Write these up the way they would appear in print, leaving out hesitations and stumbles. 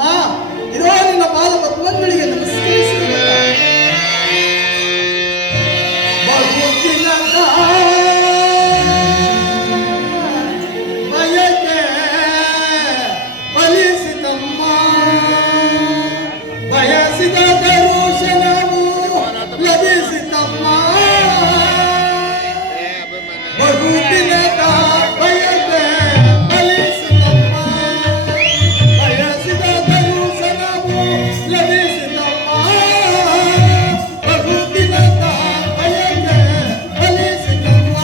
ಅಮ್ಮ ಇದೋ ನಿನ್ನ ಪಾದ ಪದ್ಮಗಳಿಗೆ ನಮಸ್ಕರಿಸಿದ ಬಯಕೆ ಫಲಿಸಿತಮ್ಮ ಬಯಸಿದ ದರ್ಶನವು ಲಭಿಸಿತಮ್ಮ ಬಹುದಿನದ ಬಯಕೆ ಫಲಿಸಿತಮ್ಮ ಬಯಸಿದ ದರ್ಶನವು ಲಭಿಸಿತಮ್ಮ ಬಹುದಿನದ ಬಯಕೆ ಫಲಿಸಿತಮ್ಮ.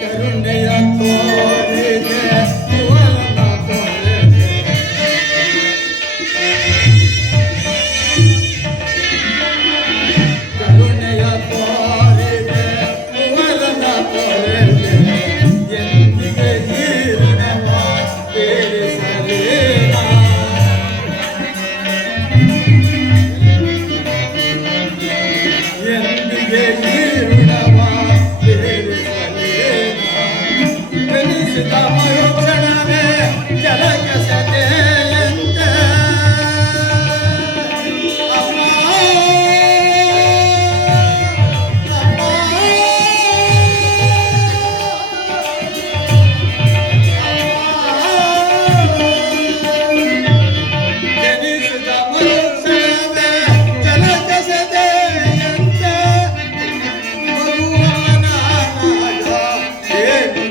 ಕರುಣೆಯ ತೋರಿದೆ ಸುವರ್ಣ ತೋರಿದೆ ಕರುಣೆಯ ತೋರಿದೆ ಸುವರ್ಣ ತೋರಿದೆ ಎಂದಿಗೆ ಜೀರ್ಣವ ತೀರಿಸಲೇನ ಎಂದಿಗೆ ಜೀರ್ಣವ ತೀರಿಸಲೇನ ಬೆನಿಸಿದ ಮರುಕ್ಷಣವೇ ಜಲಕ್ಕೆ ಸದೆಯಂತೆ ಅಮ್ಮ ಬೆನಿಸಿದ ಮರುಕ್ಷಣವೇ ಜಲಕ್ಕೆ ಸದೆಯಂತೆ ಮಗುವನ ನಾಡ ಏನು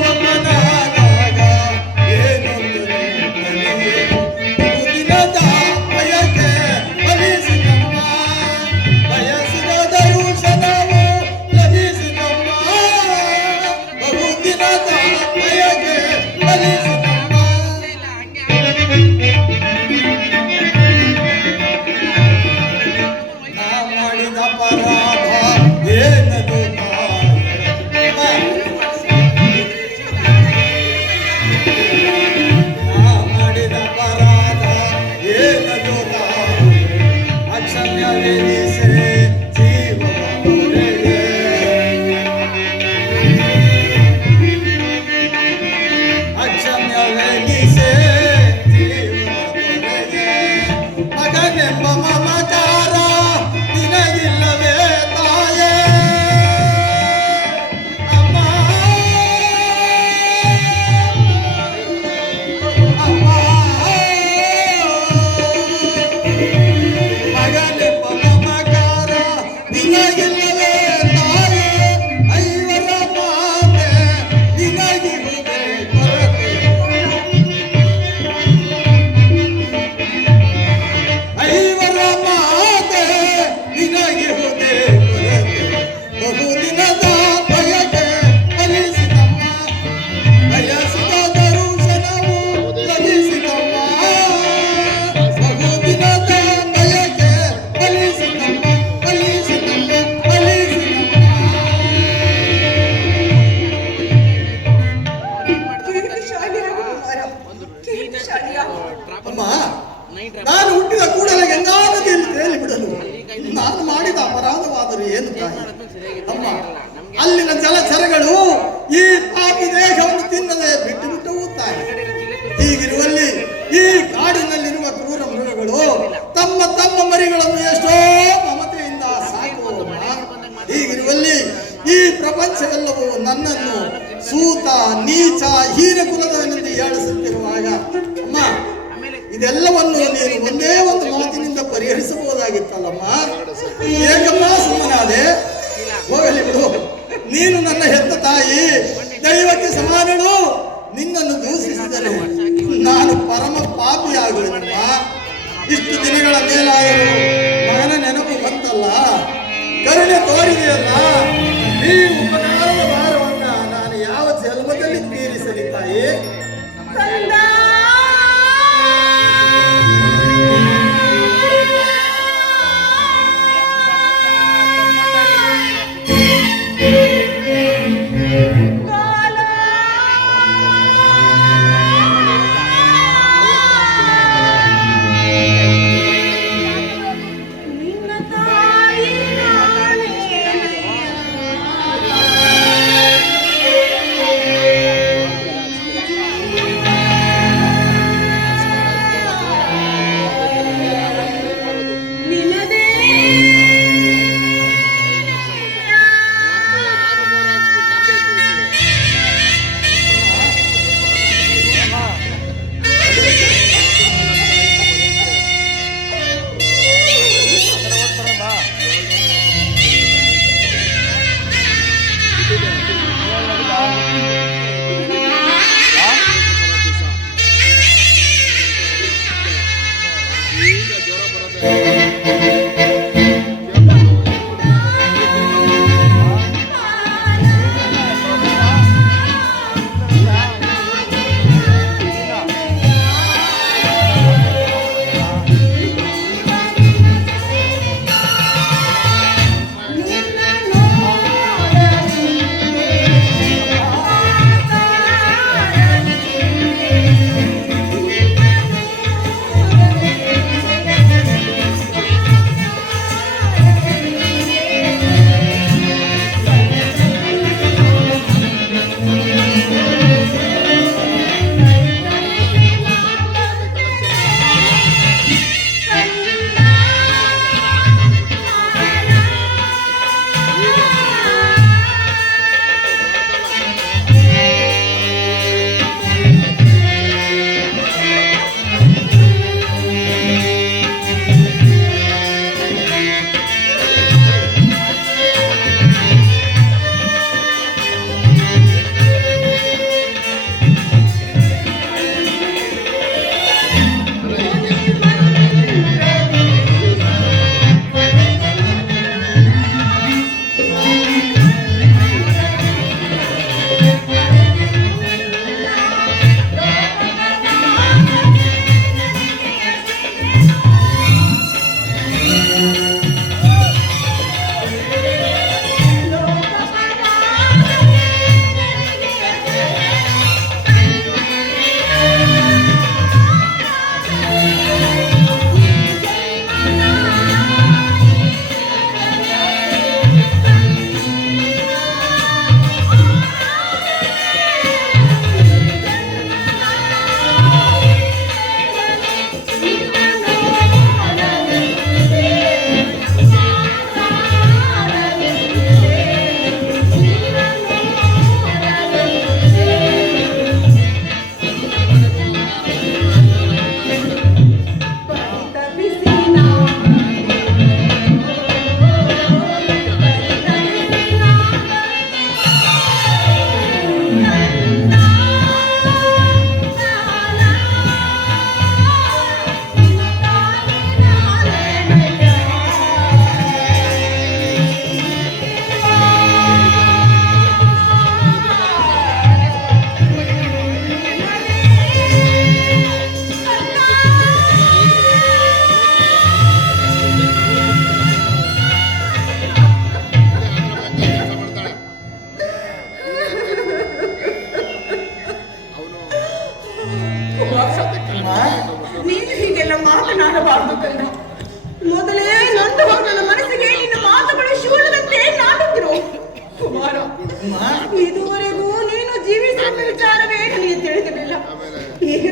ಮಗುವಮನಾದಾಗ ಏನೊಂದು ನನಗೆ ಬಹುದಿನದ ಬಯಕೆ ಫಲಿಸಿತಮ್ಮ ಬಯಸಿದ ದರ್ಶನವು ಲಭಿಸಿತಮ್ಮ ಬಹುದಿನದ ಬಯಕೆ ಫಲಿಸಿತಮ್ಮ. ನಾ ಮಾಡಿದ ಅಪರಾಧ ಏನದು ತಾಯಿ ನಾ ಮಾಡಿದ ಅಪರಾಧ ಏನದು ತಾಯಿ ಅಕ್ಷಮ್ಯವೆನಿಸೆ ಜೀವವ ಹೊರೆಗೆ ಅಕ್ಷಮ್ಯವೆನಿಸೆ ಜೀವವ ಹೊರೆಗೆ ಮಗನೆಂಬ ಮಮಕಾರ ನಿನಗಿಲ್ಲವೇ ತಾಯೇ ಅಮ್ಮ ಅಮ್ಮ ಮಗನೆಂಬ ಮಮಕಾರ ನಿನಗಿಲ್ಲವೇ ತಾಯೇ ಐವರ ಮಾತೆ ನಿನಗಿರುವುದೇ ಕೊರತೆ ಐವರ ಮಾತೆ ನಿನಗಿರುವುದೇ ಕೊರತೆ ಬಹುದಿನದ ಬಯಕೆ ಫಲಿಸಿತಮ್ಮ ಬಯಸಿದ ದರ್ಶನವು ಲಭಿಸಿತಮ್ಮ ಬಹುದಿನದ ಬಯಕೆ ಫಲಿಸಿತಮ್ಮ ಫಲಿಸಿತಮ್ಮ ಫಲಿಸಿತಮ್ಮ. ಅಮ್ಮ ನಾನು ಹುಟ್ಟಿದ ಕೂಡಲೇ ಗಂಗಾ ನದಿಯಲ್ಲಿ ತೇಲಿ ಬಿಡಲು ನಾನು ಮಾಡಿದ ಅಪರಾಧವಾದರೂ ಏನು ತಾಯಿ ಅಮ್ಮ ಅಲ್ಲಿನ ಜಲಚರಗಳು ಈ ಪಾಪಿ ದೇಹವನ್ನು ತಿನ್ನದೆ ಬಿಟ್ಟು ಬಿಟ್ಟವು ತಾಯಿ. ಹೀಗಿರುವಲ್ಲಿ ಈ ಕಾಡಿನಲ್ಲಿರುವ ಕ್ರೂರ ಮೃಗಗಳು ತಮ್ಮ ತಮ್ಮ ಮರಿಗಳನ್ನು ಎಷ್ಟೋ ಮಮತೆಯಿಂದ ಸಾಕುವಮ್ಮ. ಹೀಗಿರುವಲ್ಲಿ ಈ ಪ್ರಪಂಚವೆಲ್ಲವೂ ನನ್ನನ್ನು ಸೂತ ನೀಚ ಹೀನ ಕುಲದವನೆಂದು ಹೇಳಿಸುತ್ತಿರುವಾಗ ಅಮ್ಮ ಇದೆಲ್ಲವನ್ನು ನೀನು ಒಂದೇ ಒಂದು ಮಾತಿನಿಂದ ಪರಿಹರಿಸಬಹುದಾಗಿತ್ತಲ್ಲಮ್ಮ. ಏಕಮ್ಮ ಸುಮ್ಮನಾದೆ ಹೋಗಲಿ ಬಿಡು. ನೀನು ನನ್ನ ಹೆತ್ತ ತಾಯಿ ದೈವಕ್ಕೆ ಸಮಾನಳು. ನಿನ್ನನ್ನು ದೂಷಿಸಿದರೆ ನಾನು ಪರಮ ಪಾಪಿಯಾಗುವೆನಮ್ಮ. ಇಷ್ಟು ದಿನಗಳ ಮೇಲಾದರೂ ಮಗನ ನೆನಪು ಬಂತಲ್ಲ, ಕರುಣೆ ತೋರಿದೆಯಲ್ಲ. ಈ ಉಪಕಾರದ ಭಾರವನ್ನ ನಾನು ಯಾವ ಜನ್ಮದಲ್ಲಿ ತೀರಿಸಲಿ ತಾಯಿ?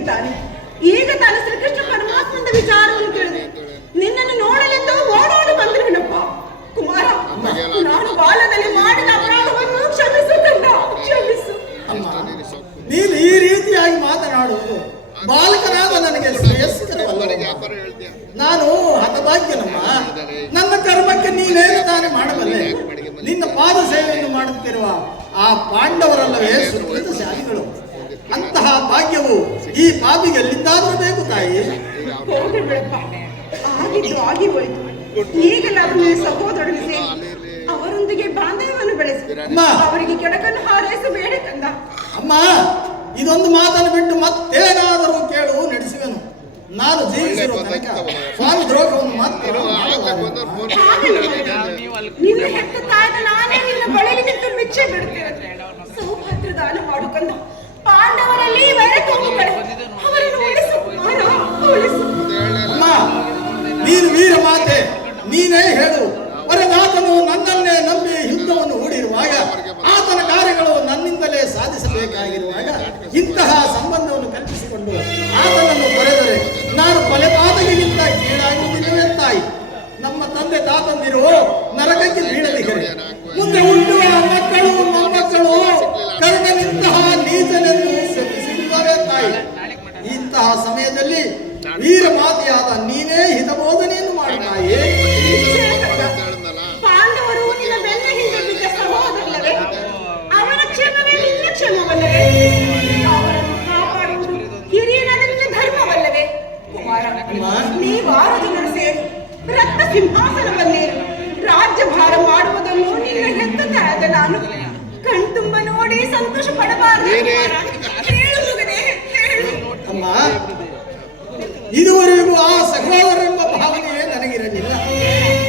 ಬಂದಿದ್ದಾನೆ. ಈಗ ತಾನು ಶ್ರೀಕೃಷ್ಣ ಪರಮಾತ್ಮನ ವಿಚಾರವನ್ನು ತಿಳಿದು ನಿನ್ನನ್ನು ನೋಡಲೆಂದು ಓಡೋಡಿ ಬಂದಿರುವನಪ್ಪ. ಕುಮಾರ, ನಾನು ಬಾಲ್ಯದಲ್ಲಿ ಮಾಡಿದ ಅಪರಾಧವನ್ನು ಕ್ಷಮಿಸು ಕಂಡ, ಕ್ಷಮಿಸು. ನೀನು ಈ ರೀತಿಯಾಗಿ ಮಾತನಾಡುವುದು ಬಾಲಕನಾದ ನನಗೆ ಶ್ರೇಯಸ್ಕರವಲ್ಲ. ನಾನು ಹತಭಾಗ್ಯನಮ್ಮ. ನನ್ನ ಕರ್ಮಕ್ಕೆ ನೀನೇನು ತಾನೇ ಮಾಡಬಲ್ಲೆ? ನಿನ್ನ ಪಾದ ಸೇವೆಯನ್ನು ಮಾಡುತ್ತಿರುವ ಆ ಪಾಂಡವರಲ್ಲವೇ ಸುಕೃತಶಾಲಿಗಳು. ಅಂತಹ ಭಾಗ್ಯವು ಈ ಪಾಪಿಗೆ ಎಲ್ಲಿಂದಾದರೂ ಬೇಕು ತಾಯಿ. ಹೋಗಿ ಬಿಡಪ್ಪ, ಆಗಿದ್ದು ಆಗಿ ಹೋಯಿತು. ಈಗ ನಾವು ಸಹೋದರರು ಸೇರಿ ಅವರೊಂದಿಗೆ ಬಾಂಧವ್ಯವನ್ನು ಬೆಳೆಸಿ ಅವರಿಗೆ ಕೆಡಕನ್ನು ಹಾರೈಸಬೇಡ ಕಂದ. ಅಮ್ಮ, ಇದೊಂದು ಮಾತನ್ನು ಬಿಟ್ಟು ಮತ್ತೇನಾದರೂ ಕೇಳು, ನಡೆಸುವೆನು. ನಾನು ಜೀವಿಸಿರುವ ತನಕ ಸ್ವಾಮಿ ದ್ರೋಹವನ್ನು ಮಾತ್ರ ನಿನ್ನ ಹೆತ್ತ ತಾಯ್ದ ನಾನೇ ನಿನ್ನ ಬಳಿಗೆ ನಿಂತು ಮೆಚ್ಚೆ ಬಿಡುತ್ತೇನೆ. ಸೌಭಾಗ್ಯ ದಾನ ಮಾಡುಕಂದ ಪಾಂಡವರಲ್ಲಿ ವೈರ ತುಂಬಿಕೊಳ್ಳಿ, ಅವರನ್ನು ಉಳಿಸು, ಉಳಿಸು. ಅಮ್ಮ, ನೀನು ವೀರ ಮಾತೆ, ನೀನೇ ಹೇಳು. ವರದಾತನು ನನ್ನನ್ನೇ ನಂಬಿ ಯುದ್ಧವನ್ನು ಹೂಡಿರುವಾಗ, ಆತನ ಕಾರ್ಯಗಳು ನನ್ನಿಂದಲೇ ಸಾಧಿಸಬೇಕಾಗಿರುವಾಗ ಇಂತಹ ಸಂಬಂಧವನ್ನು ಕಲ್ಪಿಸಿಕೊಂಡು ಆತನನ್ನು ತೊರೆದರೆ ನಾನು ಕೊಲೆಪಾತಕಿಗಿಂತ ಕೀಳಾಗುವುದಿಲ್ಲವೇ ತಾಯಿ? ನಮ್ಮ ತಂದೆ ತಾತಂದಿರು ನರಕಕ್ಕೆ ಬೀಳದಿದ್ದರೆ ಮುಂದೆ ಹುಟ್ಟುವ ಮಕ್ಕಳು ಮೊಮ್ಮಕ್ಕಳು ಕರ್ಣನಿಂತಹ ನೀಚನೆಂದು ಶಪಿಸಿರುವವೇ ತಾಯಿ. ಇಂತಹ ಸಮಯದಲ್ಲಿ ವೀರ ಮಾತೆಯಾದ ನೀನೇ ಹಿತಬೋಧನೆಯನ್ನು ಮಾಡು ತಾಯಿ. ಪಾಂಡವರು ನಿನ್ನ ಬೆನ್ನ ಹಿಂದೆ ಬಿದ್ದ ಸಹೋದರಲ್ಲವೇ? ಅವರ ಕ್ಷೇಮವೇ ನಿನ್ನ ಕ್ಷೇಮವಲ್ಲವೇ? ಅವರನ್ನು ಕಾಪಾಡುವುದು ಹಿರಿಯನಾದ ನಿನ್ನ ಧರ್ಮವಲ್ಲವೇ? ಕುಮಾರ, ನೀವಾರು ಜನರು ಸೇರಿ ರತ್ನ ಸಿಂಹಾಸನವನ್ನೇ ರಾಜ್ಯಭಾರ ಮಾಡುವುದನ್ನು ನಿನ್ನ ಹೆತ್ತ ತಾಯದ ನಾನು ಕಣ್ತುಂಬ ನೋಡಿ ಸಂತೋಷ ಪಡಬಾರದು. ಹೇಳು ಮಗನೇ, ಹೇಳು. ಅಮ್ಮ, ಇದುವರೆಗೂ ಆ ಸಹೋದರೆಂಬ ಭಾವನೆಯೇ ನನಗಿರಲಿಲ್ಲ.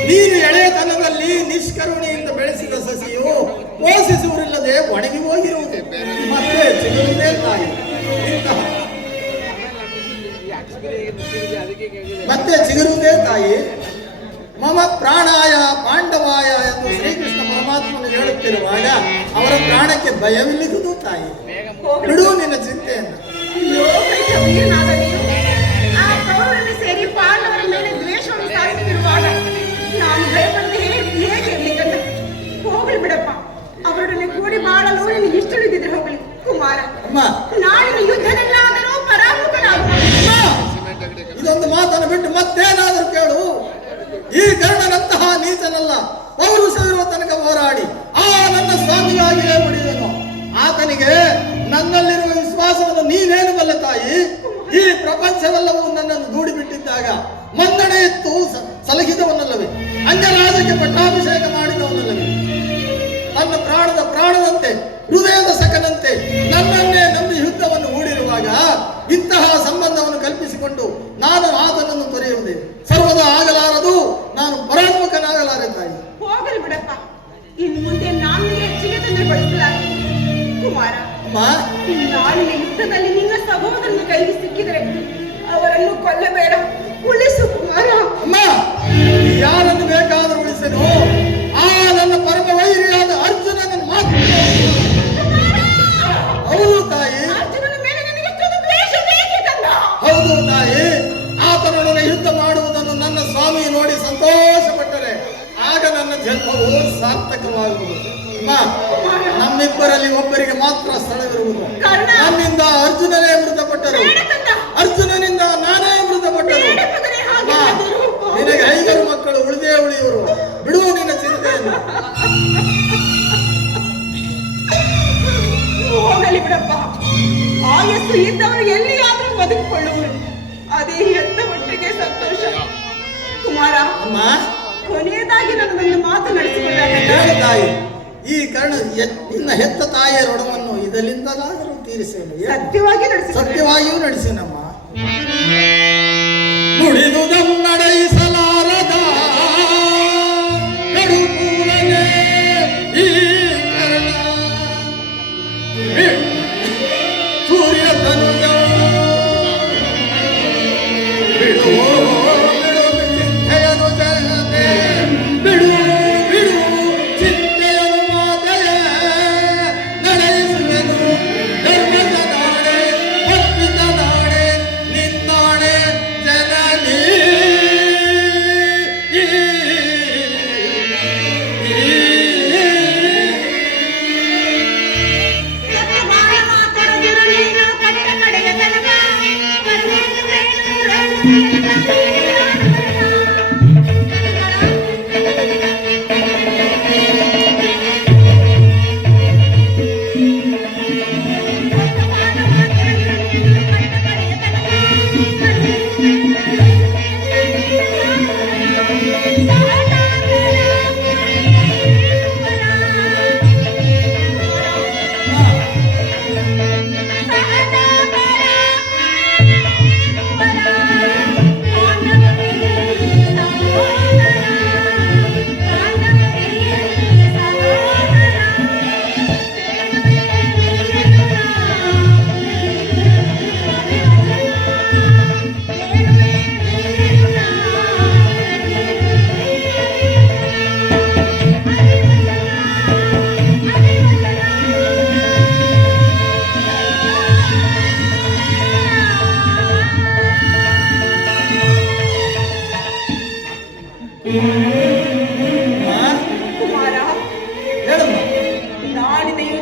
ನೀನು ಎಳೆತನದಲ್ಲಿ ನಿಷ್ಕರುಣೆಯಿಂದ ಬೆಳೆಸಿದ ಸಸಿಯು ಪೋಷಿಸುವುದಿಲ್ಲದೆ ಒಣಗಿ ಹೋಗಿರುವುದು ಮತ್ತೆ ಚಿಗುರುವುದೇ ತಾಯಿ. ಮತ್ತೆ ಚಿಗುರುವುದೇ ತಾಯಿ. ಮಮ ಪ್ರಾಣಾಯ ಪಾಂಡವಾಯ ಎಂದು ಶ್ರೀಕೃಷ್ಣ ಪರಮಾತ್ಮನು ಹೇಳುತ್ತಿರುವಾಗ ಅವರ ಪ್ರಾಣಕ್ಕೆ ಭಯವಿಲ್ಲದು ತಾಯಿ. ಬಿಡು ನಿನ್ನ ಚಿಂತೆಯನ್ನು. ಆ ಕೌರವರನ್ನು ಸೇರಿ ಪಾಂಡವರ ಮೇಲೆ ದ್ವೇಷವನ್ನು ಸಾಧಿಸುತ್ತಿರುವಾಗ ನಾನು ಭಯಪಡದೆ ಹೇಗೆ ಇರ್ಲಿಕ್ಕಂತ? ಹೋಗ್ಲಿ ಬಿಡಪ್ಪ, ಅವರೊಡನೆ ಕೂಡಿ ಮಾಡಲು ನಿನಗೆ ಇಷ್ಟವಿದ್ದಿದ್ರೆ ಹೋಗ್ಲಿ. ಕುಮಾರ, ನಾಳಿನ ಯುದ್ಧದಲ್ಲಾದರೂ ಪರಾಮುಖನಾಗುವ. ಇದೊಂದು ಮಾತನ್ನು ಬಿಟ್ಟು ಮತ್ತೇನಾದರೂ ಕೇಳು. ಈ ಕರ್ಣನಂತಹ ನೀಚನಲ್ಲ. ಪೌರುಷವಿರುವ ತನಕ ಹೋರಾಡಿ ಆ ನನ್ನ ಸ್ವಾಮಿಯಾಗಿಯೇ ಉಳಿದನು. ಆತನಿಗೆ ನನ್ನಲ್ಲಿರುವ ವಿಶ್ವಾಸವನ್ನು ನೀನೇನು ಬಲ್ಲ ತಾಯಿ? ಈ ಪ್ರಪಂಚವೆಲ್ಲವೂ ನನ್ನನ್ನು ದೂಡಿಬಿಟ್ಟಿದ್ದಾಗ ಮನ್ನಣೆ ಇತ್ತು ಸಲಹಿದವನಲ್ಲವೇ? ಅಂಗರಾಜಕ್ಕೆ ಪಟ್ಟಾಭಿಷೇಕ ಮಾಡಿದವನಲ್ಲವೇ? ನನ್ನ ಪ್ರಾಣದ ಪ್ರಾಣದಂತೆ ಹೃದಯದ ಸಖನಂತೆ ನನ್ನನ್ನೇ ನಂಬಿ ಯುದ್ಧವನ್ನು ಹೂಡಿರುವಾಗ ಇಂತಹ ಸಂಬಂಧವನ್ನು ಕಲ್ಪಿಸಿಕೊಂಡು ನಾನು ಆತನನ್ನು ತೊರೆಯುವುದೇ ಸರ್ವದ ಆಗಲಾರದು. ನಾನು ಪರಾತ್ಮಕನಾಗಲಾರೆ ತಾಯಿ. ಹೋಗಲಿ ಬಿಡಪ್ಪ, ಇನ್ನು ಮುಂದೆ ನಾನು ಹೆಚ್ಚಿಗೆ ತೊಂದರೆಗೊಳಿಸಲಾರೆ. ಕುಮಾರ, ನಾಳಿನ ಯುದ್ಧದಲ್ಲಿ ನಿನ್ನ ಸಹೋದರನ ಕೈಗೆ ಸಿಕ್ಕಿದರೆ ಅವರನ್ನು ಕೊಲ್ಲಬೇಡ, ಉಳಿಸು. ಕುಮಾರ, ಅಮ್ಮ, ಯಾರನ್ನು ಬೇಕಾದರೂ ಉಳಿಸೆನು. ಆ ನನ್ನ ಪರಮ ವೈರಿಯಾದ ಅರ್ಜುನನನ್ನು ಮಾತ್ರ. ಹೌದು ತಾಯಿ, ಅರ್ಜುನನ ಮೇಲೆ ನನಗೆ ದ್ವೇಷ ಬೇಕೆ ಕಂದ. ಹೌದು ತಾಯಿ, ಆತನೊಡನೆ ಯುದ್ಧ ಮಾಡುವುದನ್ನು ನನ್ನ ಸ್ವಾಮಿ ನೋಡಿ ಸಂತೋಷಪಟ್ಟರೆ ಆಗ ನನ್ನ ಜನ್ಮವು ಸಾರ್ಥಕವಾಗುವುದು. ನಮ್ಮಿಬ್ಬರಲ್ಲಿ ಒಬ್ಬರಿಗೆ ಮಾತ್ರ ಸ್ಥಳವಿರುವುದು. ನನ್ನಿಂದ ಅರ್ಜುನನೇ ಮೃತಪಟ್ಟರು, ಅರ್ಜುನನಿಂದ ನಾನೇ ಮೃತಪಟ್ಟರು. ನಿನಗೆ 5 ಮಕ್ಕಳು ಉಳಿದೇ ಉಳಿಯುವರು. ಬಿಡುವ ನಿನ್ನ ಚಿಂತೆಯನ್ನು. ಹೋಗಲಿ ಬಿಡಪ್ಪ, ಆಯಸ್ಸು ಇದ್ದವರು ಎಲ್ಲಿಯಾದರೂ ಬದುಕಿಕೊಳ್ಳುವರು. ಅದೇ ಎತ್ತ ಒಟ್ಟಿಗೆ ಸಂತೋಷ. ಕುಮಾರ, ಕೊನೆಯದಾಗಿ ನನ್ನೊಂದು ಮಾತು ನಡೆಸಿಕೊಂಡಾಗ ತಾಯಿ, ಈ ಕರ್ಣ ನಿನ್ನ ಹೆತ್ತ ತಾಯಿಯ ಋಣವನ್ನು ಇದರಿಂದಲಾದರೂ ತೀರಿಸೇನು. ಸತ್ಯವಾಗಿಯೂ ನಡೆಸೇನಮ್ಮ. ನುಡಿದುದಂ ನಡೆಸಲಾರದ ಕಡುಕೂಲನೆ ಈ ಕರ್ಣ ಸೂರ್ಯ ತನುಜ ಬಿಡು ಚಿಂತೆಯನು ಜನತೆ ಬಿಡು ಬಿಡು ಚಿಂತೆಯನು ಮಾತೆಯ ನಡೆಸುವೆನು ಧರ್ಮದ ನಾಡೆ ಒಪ್ಪಿದ ನಾಡೆ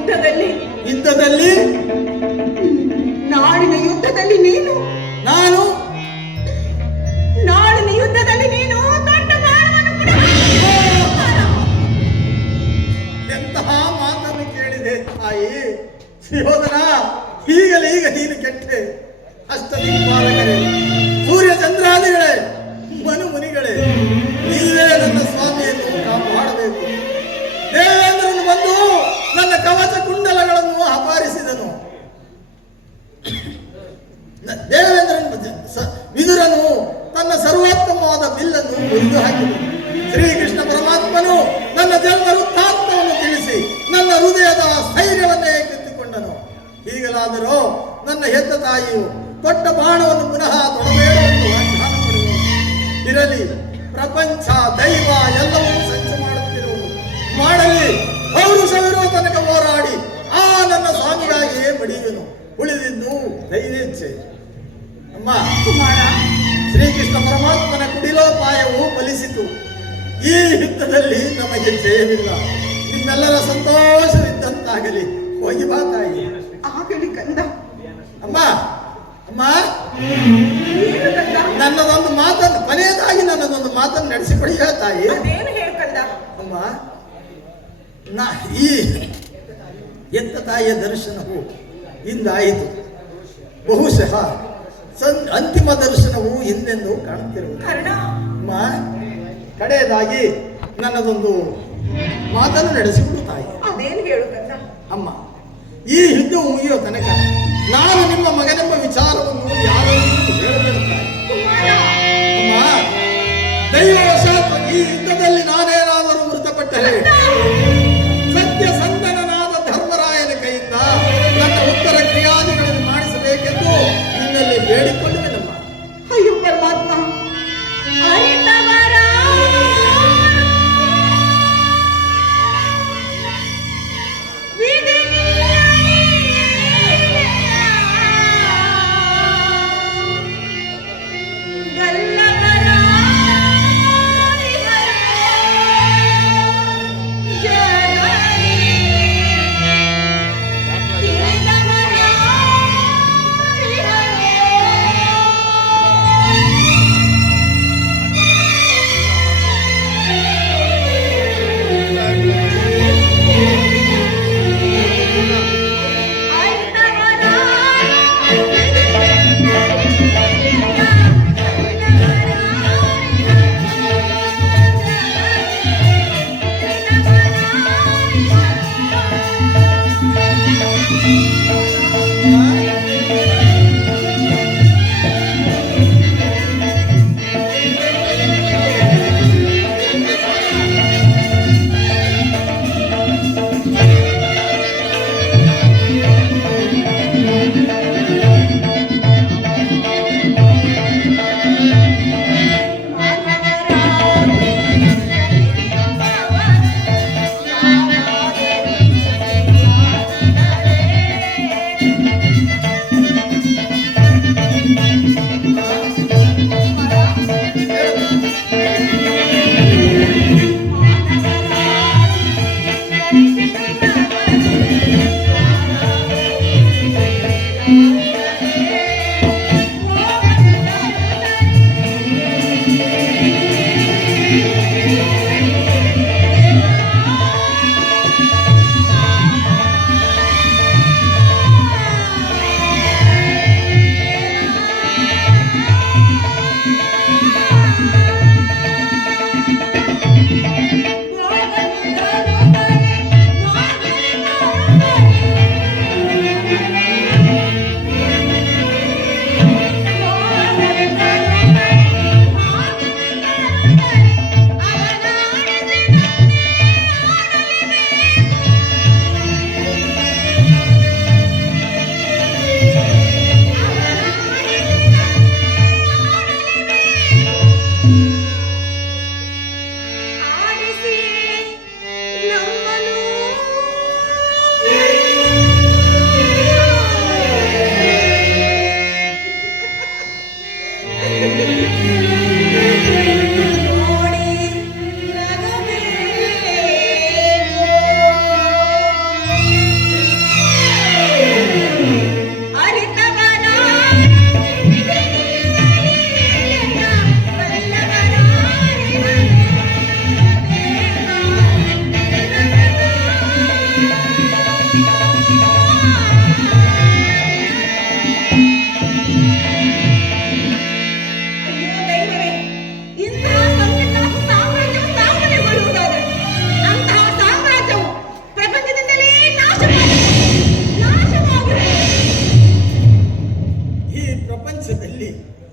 ಯುದ್ಧದಲ್ಲಿ ಯುದ್ಧದಲ್ಲಿ ನಾಡಿನ ಯುದ್ಧದಲ್ಲಿ ನೀನು ನಾನು ನಾಡಿನ ಯುದ್ಧದಲ್ಲಿ ನೀನು ದೊಡ್ಡ ಬಾಣವನ್ನು ಎಂತಹ ಮಾತನ್ನು ಕೇಳಿದೆ ತಾಯಿ ಶಿವೋದನ. ಈಗಲೀಗ ನೀನು ಕೆಟ್ಟೆ. ಅಷ್ಟದಿಕ್ಪಾಲಕರೇ, ಸೂರ್ಯ ಚಂದ್ರಾದಿಗಳೇ, ಮನು ಮುನಿಗಳೇ, ನೀವೇ ನನ್ನ ಸ್ವಾಮಿಯನ್ನು ಕಾಪಾಡಬೇಕು. ದೇವೇಂದ್ರನು ಬಂದು ನನ್ನ ಕವಚ ಕುಂಡಲಗಳನ್ನು ಅಪಹರಿಸಿದನು. ವಿದುರನು ತನ್ನ ಸರ್ವೋತ್ತಮವಾದ ಬಿಲ್ಲನ್ನು ಮುರಿದು ಹಾಕಿದನು. ಶ್ರೀಕೃಷ್ಣ ಪರಮಾತ್ಮನು ನನ್ನ ಜನ್ಮ ವೃತ್ತಾಂತವನ್ನು ತಿಳಿಸಿ ನನ್ನ ಹೃದಯದ ಸ್ಥೈರ್ಯವನ್ನೇ ಕಿತ್ತುಕೊಂಡನು. ಈಗಲಾದರೂ ನನ್ನ ಹೆತ್ತ ತಾಯಿಯು ದೊಡ್ಡ ಬಾಣವನ್ನು ಪುನಃ ತೊಡಬೇಡುವಂತೆ ವಾಗ್ದಾನ ಮಾಡುವನು. ಇರಲಿ, ಪ್ರಪಂಚ ದೈವ ಎಲ್ಲವೂ ಸಂಚು ಮಾಡುತ್ತಿರುವುದು. ಮಾಡಲಿ, ಪೌರುಷವಿರುವ ತನಕ ಹೋರಾಡಿ ಆ ನನ್ನ ಸ್ವಾಮಿಗಾಗಿಯೇ ಬಡಿಯುವನು. ಉಳಿದಿದ್ದು ದೈವೇಚ್ಛೆ. ಅಮ್ಮ, ಕುಮಾರ, ಶ್ರೀಕೃಷ್ಣ ಪರಮಾತ್ಮನ ಕುಡಿಲೋಪಾಯವು ಫಲಿಸಿತು. ಈ ಯುದ್ಧದಲ್ಲಿ ನಮಗೆ ಜಯವಿಲ್ಲ. ನಿಮ್ಮೆಲ್ಲರ ಸಂತೋಷವಿದ್ದಂತಾಗಲಿ. ಹೋಗಿ ಬಾ ತಾಯಿ. ಆಗಲಿ ಕಂದ. ಅಮ್ಮ, ಅಮ್ಮ, ಏನು ಕಂದ? ನನ್ನದೊಂದು ಮಾತನ್ನು ಕೊನೆಯದಾಗಿ ನನ್ನದೊಂದು ಮಾತನ್ನು ನಡೆಸಿಕೊಡಿಯ ತಾಯಿ. ಅದೇನು ಹೇಳ್ಕಂದ? ಅಮ್ಮ, ಈ ಎತ್ತ ತಾಯಿಯ ದರ್ಶನವು ಇಂದಾಯಿತು. ಬಹುಶಃ ಅಂತಿಮ ದರ್ಶನವು ಹಿಂದೆಂದು ಕಾಣುತ್ತಿರುವುದು. ಕರ್ಣ, ಅಮ್ಮ, ಕಡೆಯದಾಗಿ ನನ್ನದೊಂದು ಮಾತನ್ನು ನಡೆಸಿಕೊಡು ತಾಯಿ. ಅದೇನು ಹೇಳು ಕಂದ? ಅಮ್ಮ, ಈ ಯುದ್ಧ ಮುಗಿಯೋ ತನಕ ನಾನು ನಿಮ್ಮ ಮಗನೆಂಬ ವಿಚಾರವನ್ನು ಯಾರನ್ನೂ ಹೇಳಬೇಡುತ್ತಾರೆ. ಕುಮಾರ, ಅಮ್ಮ, ದೈವವಶಾತ್ ಈ ಯುದ್ಧದಲ್ಲಿ ನಾನೇನಾದರೂ ಮೃತಪಟ್ಟರೆ ಸತ್ಯಸಂಧನನಾದ ಧರ್ಮರಾಯನ ಕೈಯಿಂದ ನನ್ನ ಉತ್ತರ ಕ್ರಿಯಾದಿಗಳನ್ನು ಮಾಡಿಸಬೇಕೆಂದು ನಿನ್ನಲ್ಲಿ ಬೇಡಿಕೊಳ್ಳುವೆನಮ್ಮ. ಅಯ್ಯೋ ಪರಮಾತ್ಮ, ಅರಿತವರ